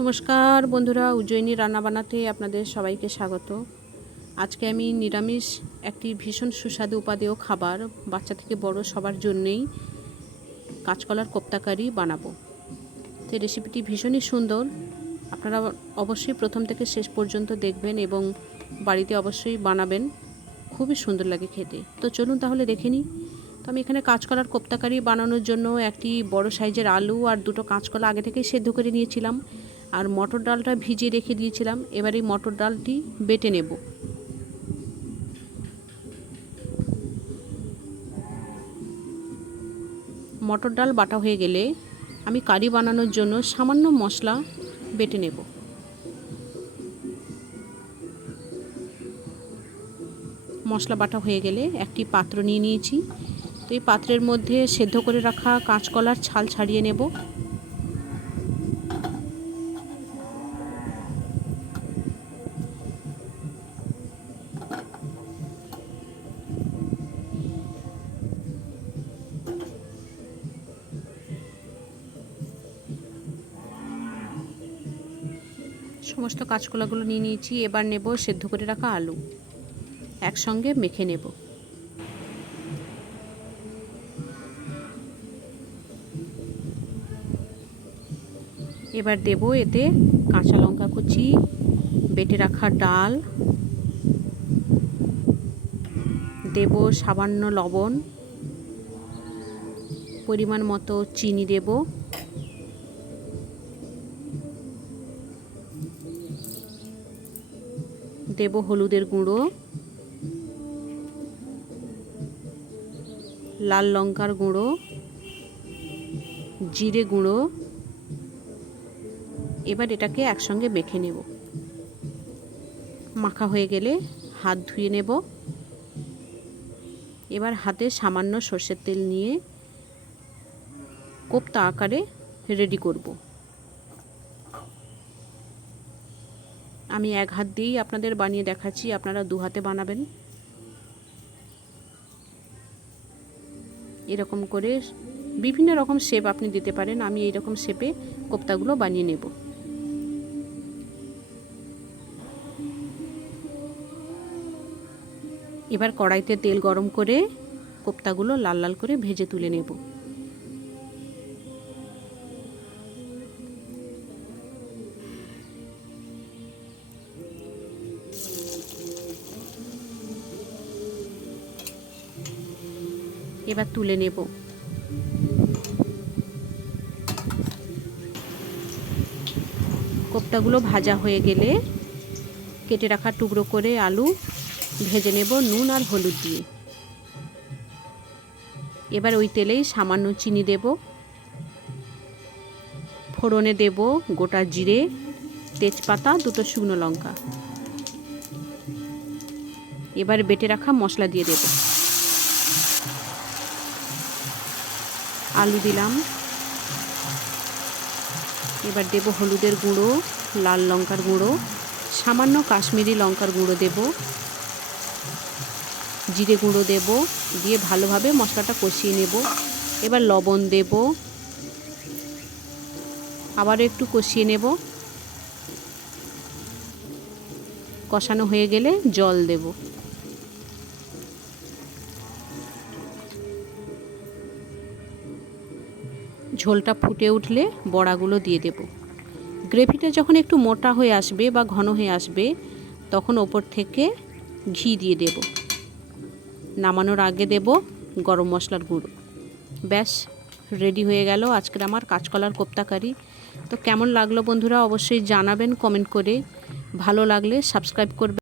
নমস্কার বন্ধুরা, উজ্জয়িনী রান্না বানাতে আপনাদের সবাইকে স্বাগত। আজকে আমি নিরামিষ একটি ভীষণ সুস্বাদু উপাদেয় খাবার বাচ্চা থেকে বড় সবার জন্যেই কাঁচকলার কোপ্তা কারি বানাবো। তো রেসিপিটি ভীষণই সুন্দর, আপনারা অবশ্যই প্রথম থেকে শেষ পর্যন্ত দেখবেন এবং বাড়িতে অবশ্যই বানাবেন, খুবই সুন্দর লাগে খেতে। তো চলুন তাহলে দেখে নিই। তো আমি এখানে কাঁচকলার কোপ্তা কারি বানানোর জন্য একটি বড় সাইজের আলু আর দুটো কাঁচকলা আগে থেকেই সেদ্ধ করে নিয়েছিলাম, আর মটর ডালটা ভিজিয়ে রেখে দিয়েছিলাম। এবার এই মটর ডালটি বেটে নেব। মটর ডাল বাটা হয়ে গেলে আমি কারি বানানোর জন্য সামান্য মশলা বেটে নেব। মশলা বাটা হয়ে গেলে একটি পাত্র নিয়ে নিয়েছি। তো এই পাত্রের মধ্যে সেদ্ধ করে রাখা কাঁচকলার ছাল ছাড়িয়ে নেব। সমস্ত কাঁচকলাগুলো নিয়ে নিয়েছি। এবার নেব সেদ্ধ করে রাখা আলু, একসঙ্গে মেখে নেব। এবার দেব এতে কাঁচা লঙ্কা কুচি, বেটে রাখা ডাল, দেব সামান্য লবণ, পরিমাণ মতো চিনি দেব, দেব হলুদের গুঁড়ো, লাল লঙ্কার গুঁড়ো, জিরে গুঁড়ো। এবার এটাকে একসঙ্গে মেখে নেব। মাখা হয়ে গেলে হাত ধুয়ে নেব। এবার হাতে সামান্য সর্ষের তেল নিয়ে কোপ্তা আকারে রেডি করব। আমি এক হাত দিয়েই আপনাদের বানিয়ে দেখাচ্ছি, আপনারা দু হাতে বানাবেন। এরকম করে বিভিন্ন রকম শেপ আপনি দিতে পারেন। আমি এই রকম শেপে কোপ্তাগুলো বানিয়ে নেব। এবার কড়াইতে তেল গরম করে কোপ্তাগুলো লাল লাল করে ভেজে তুলে নেব। এবার তুলে নেব। কোপ্তাগুলো ভাজা হয়ে গেলে কেটে রাখা টুকরো করে আলু ভেজে নেব নুন আর হলুদ দিয়ে। এবার ওই তেলেই সামান্য চিনি দেব, ফোড়নে দেব গোটা জিরে, তেজপাতা, দুটো শুকনো লঙ্কা। এবার বেটে রাখা মশলা দিয়ে দেব। আলু দিলাম। এবার দেব হলুদের গুঁড়ো, লাল লঙ্কার গুঁড়ো, সামান্য কাশ্মীরি লঙ্কার গুঁড়ো দেব, জিরে গুঁড়ো দেব, দিয়ে ভালোভাবে মশলাটা কষিয়ে নেব। এবার লবণ দেব, আবারও একটু কষিয়ে নেব। কষানো হয়ে গেলে জল দেব। ঝোলটা ফুটে উঠলে বড়াগুলো দিয়ে দেব। গ্রেভিটা যখন একটু মোটা হয়ে আসবে বা ঘন হয়ে আসবে, তখন ওপর থেকে ঘি দিয়ে দেব। নামানোর আগে দেব গরম মশলার গুঁড়ো। ব্যাস রেডি হয়ে গেল আজকের আমার কাঁচকলার কোপ্তা কারি। তো কেমন লাগলো বন্ধুরা অবশ্যই জানাবেন কমেন্ট করে। ভালো লাগলে সাবস্ক্রাইব করবেন।